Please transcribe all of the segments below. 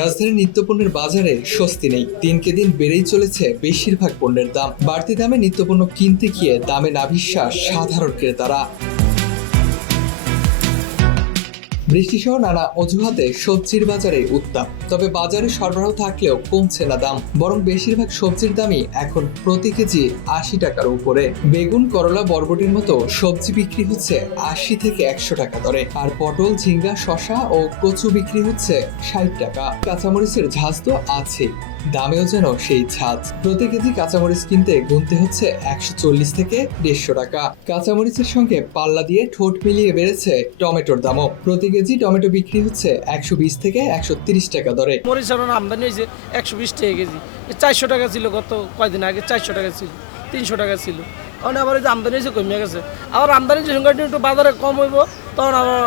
রাজধানীর নিত্যপণ্যের বাজারে স্বস্তি নেই। দিনকে দিন বেড়েই চলেছে বেশিরভাগ পণ্যের দাম। বাড়তি দামে নিত্যপণ্য কিনতে গিয়ে দামে নাভিশ্বাস সাধারণ ক্রেতারা। বৃষ্টিসহ নানা অজুহাতে সবজির বাজারে উত্তাপ। তবে বাজারে সরবরাহ থাকলেও কমছে না দাম, বরং বেশিরভাগ সবজির দামই এখন প্রতি কেজি ৮০ টাকার উপরে। বেগুন, করলা, বরবটির মতো সবজি বিক্রি হচ্ছে ৮০ থেকে ১০০ টাকা দরে, আর পটল, ঝিঙ্গা, শসা ও কচু বিক্রি হচ্ছে ৬০ টাকা। কাঁচামরিচের ঝাঁজ তো আছে, দামেও যেন সেই ঝাঁজ। প্রতি কেজি কাঁচামরিচ কিনতে গুনতে হচ্ছে ১৪০ থেকে ১৫০ টাকা। কাঁচামরিচের সঙ্গে পাল্লা দিয়ে ঠোঁট মিলিয়ে বেড়েছে টমেটোর দামও। প্রতি কেজি টমেটো বিক্রি হচ্ছে ১২০ থেকে ১৩০ টাকা দরে। মরিচের আমদানি হয়েছে ১২০ টাকা কেজি, ৪০০ টাকা ছিল গত কয়দিন আগে, ৪০০ টাকা ছিল, ৩০০ টাকা ছিল। এখন আবার এই যে আমদানি হয়েছে কমে গেছে, আবার আমদানির সংখ্যাটা একটু বাজারে কম হইব, তখন আবার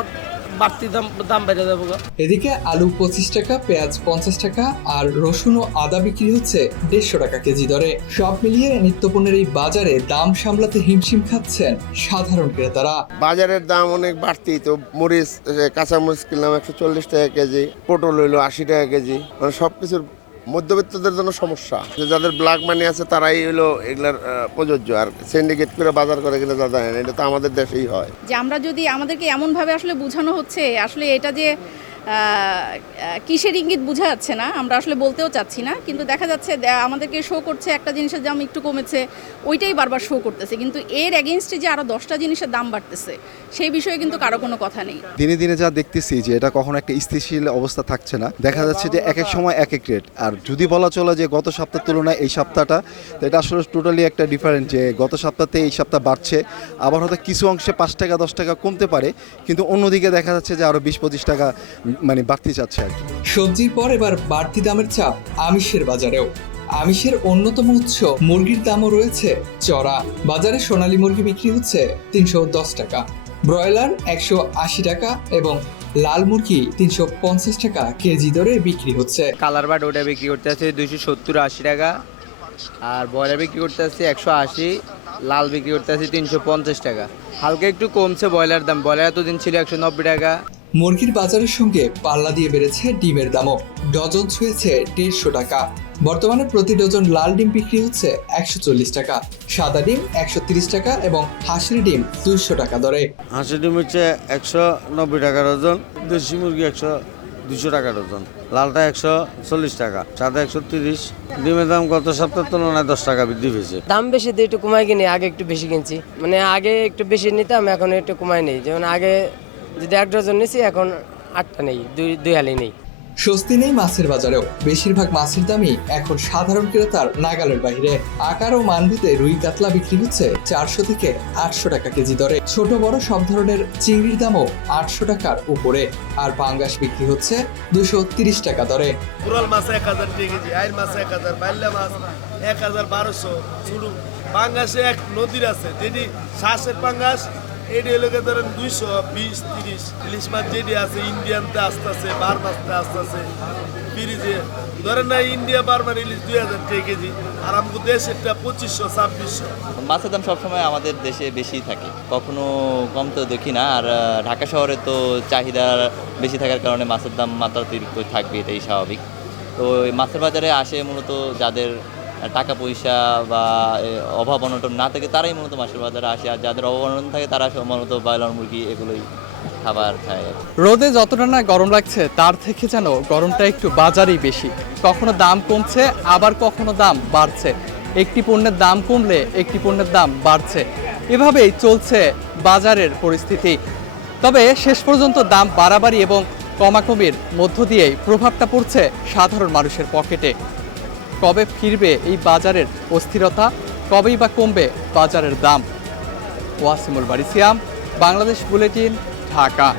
বাড়তি দাম বেড়ে যাবো। এদিকে আলু ২৫ টাকা, পেঁয়াজ ৫০ টাকা আর রসুন ও আদা বিক্রি হচ্ছে ১৫০ টাকা কেজি দরে। সব মিলিয়ে নিত্যপণ্যের এই বাজারে দাম সামলাতে হিমশিম খাচ্ছেন সাধারণ ক্রেতারা। বাজারের দাম অনেক বাড়তি, তো মরিচ, কাঁচামরিচ কিনলাম ১৪০ টাকা কেজি, পটল হইলো ৮০ টাকা কেজি। মানে সবকিছুর মধ্যবিত্তদের জন্য সমস্যা। যাদের ব্ল্যাক মানি আছে তারাই হলো এগুলার প্রযোজ্য, আর সিন্ডিকেট করে বাজার করে কিনা দাদা, এটা তো আমাদের দেশেই হয়। যে আমরা যদি আমাদেরকে এমনভাবে আসলে বোঝানো হচ্ছে, আসলে এটা যে কিসের ইঙ্গিত বোঝা যাচ্ছে না, আমরা আসলে বলতেও চাচ্ছি না, কিন্তু দেখা যাচ্ছে আমাদেরকে শো করছে একটা জিনিসের দাম একটু কমেছে, ওইটাই বারবার শো করতেছে, কিন্তু এর এগেনস্টে যে আরও 10টা জিনিসের দাম বাড়তেছে সেই বিষয়ে কিন্তু কারো কোনো কথা নেই। দিনে দিনে যা দেখতেছি যে এটা কখনো একটা স্থিতিশীল অবস্থা থাকছে না। দেখা যাচ্ছে যে এক এক সময় এক এক রেট, আর যদি বলা চলে যে গত সপ্তাহের তুলনায় এই সপ্তাহটা, তো এটা আসলে টোটালি একটা ডিফারেন্ট, যে গত সপ্তাহে এই সপ্তাহ বাড়ছে, আবার হয়তো কিছু অংশে ৫ টাকা ১০ টাকা কমতে পারে, কিন্তু অন্যদিকে দেখা যাচ্ছে যে আরও ২০-২৫ টাকা মানে বাড়তি যাচ্ছে আর কি। সবজির পর এবার বাড়তি দামের চাপ আমিষের বাজারেও। আমিষের অন্যতম উৎস মুরগির দামও রয়েছে চড়া। বাজারে সোনালী মুরগি বিক্রি হচ্ছে ৩১০ টাকা, ব্রয়লার ১৮০ টাকা এবং লাল মুরগি ৩৫০ টাকা কেজি দরে বিক্রি হচ্ছে। কালার বাট ওটা বিক্রি করতে আছে ২৭০-৮০ টাকা, আর ব্রয়লার বিক্রি করতে আছে ১৮০, লাল বিক্রি করতে আছে ৩৫০ টাকা। হালকা একটু কমছে ব্রয়লার দাম, ব্রয়লার এতদিন ছিল ১৯০ টাকা। মুরগির বাজারের সঙ্গে পাল্লা দিয়ে বেড়েছে ডিমের দামও। ডজন ছুঁয়েছে ১৫০ টাকা। বর্তমানে প্রতি ডজন লাল ডিম বিক্রি হচ্ছে ১৪০ টাকা, সাদা ডিম ১৩০ টাকা এবং হাঁসের ডিম ২০০ টাকা দরে। হাঁসের ডিম হচ্ছে ১৯০ টাকা ডজন, দেশি মুরগি ২০০ টাকা ডজন, লালটা ১৪০ টাকা, সাদা ১৩০। ডিমের দাম গত সপ্তাহের তুলনায় ১০ টাকা বৃদ্ধি পেয়েছে। দাম বেশি দিয়ে একটু কমাই কিনি, আগে একটু বেশি কিনছি, মানে আগে একটু বেশি নিতাম, এখন একটু কমাই নেই। যেমন আগে যদি ১ ডজন নিছি, এখন ৮টা নেই, দুই হালি নেই। স্বস্তি নেই মাছের বাজারেও। বেশিরভাগ মাছের দামই এখন সাধারণ ক্রেতার নাগালের বাইরে। আকার ও মানভেদে রুই কাতলা বিক্রি হচ্ছে ৪০০ থেকে ৮০০ টাকা কেজি দরে। ছোট বড় সব ধরনের চিংড়ির দামও ৮০০ টাকার উপরে, আর পাঙ্গাস বিক্রি হচ্ছে ২৩০ টাকা দরে। কোরাল মাছ ১০০০ টাকা কেজি, আইর মাছ ১০০০, বাইল্লা মাছ ১১২০০। শুরু পাঙ্গাসে এক নদীর আছে যেটি শ্বাসের পাঙ্গাস, এটি এলাকা ধরেন ২২০-৩০। ইলিশ মাছ যেটি আছে ইন্ডিয়ানতে আসতেছে, বার মাছতে আসতেছে ফ্রিজে ধরেন না, ইন্ডিয়া বারবার ইলিশ ২০০০ টাকা কেজি, আর আমাদের দেশেরটা ২৫০০-২৬০০। মাছের দাম সবসময় আমাদের দেশে বেশি থাকে, কখনো কম তো দেখি না। আর ঢাকা শহরে তো চাহিদা বেশি থাকার কারণে মাছের দাম মাত্রাতিরিক্ত থাকবে, এটাই স্বাভাবিক। তো এই মাছের বাজারে আসে মূলত যাদের টাকা পয়সা বা অভাব অনটন না থাকে তারাই মূলত মাছের বাজারে আসে, আর যাদের অভাব অনটন থাকে তারা মূলত ব্রয়লার মুরগি এগুলোই খাবার খায়। রোদে যতটা না গরম লাগছে তার থেকে যেন গরমটা একটু বাজারেই বেশি। কখনো দাম কমছে, আবার কখনো দাম বাড়ছে। একটি পণ্যের দাম কমলে একটি পণ্যের দাম বাড়ছে, এভাবেই চলছে বাজারের পরিস্থিতি। তবে শেষ পর্যন্ত দাম বাড়াবাড়ি এবং কমাকমির মধ্য দিয়েই প্রভাবটা পড়ছে সাধারণ মানুষের পকেটে। কবে ফিরবে এই বাজারের অস্থিরতা, কবেই বা কমবে বাজারের দাম? ওয়াসিমুল বারিসিয়াম, বাংলাদেশ বুলেটিন, ঢাকা।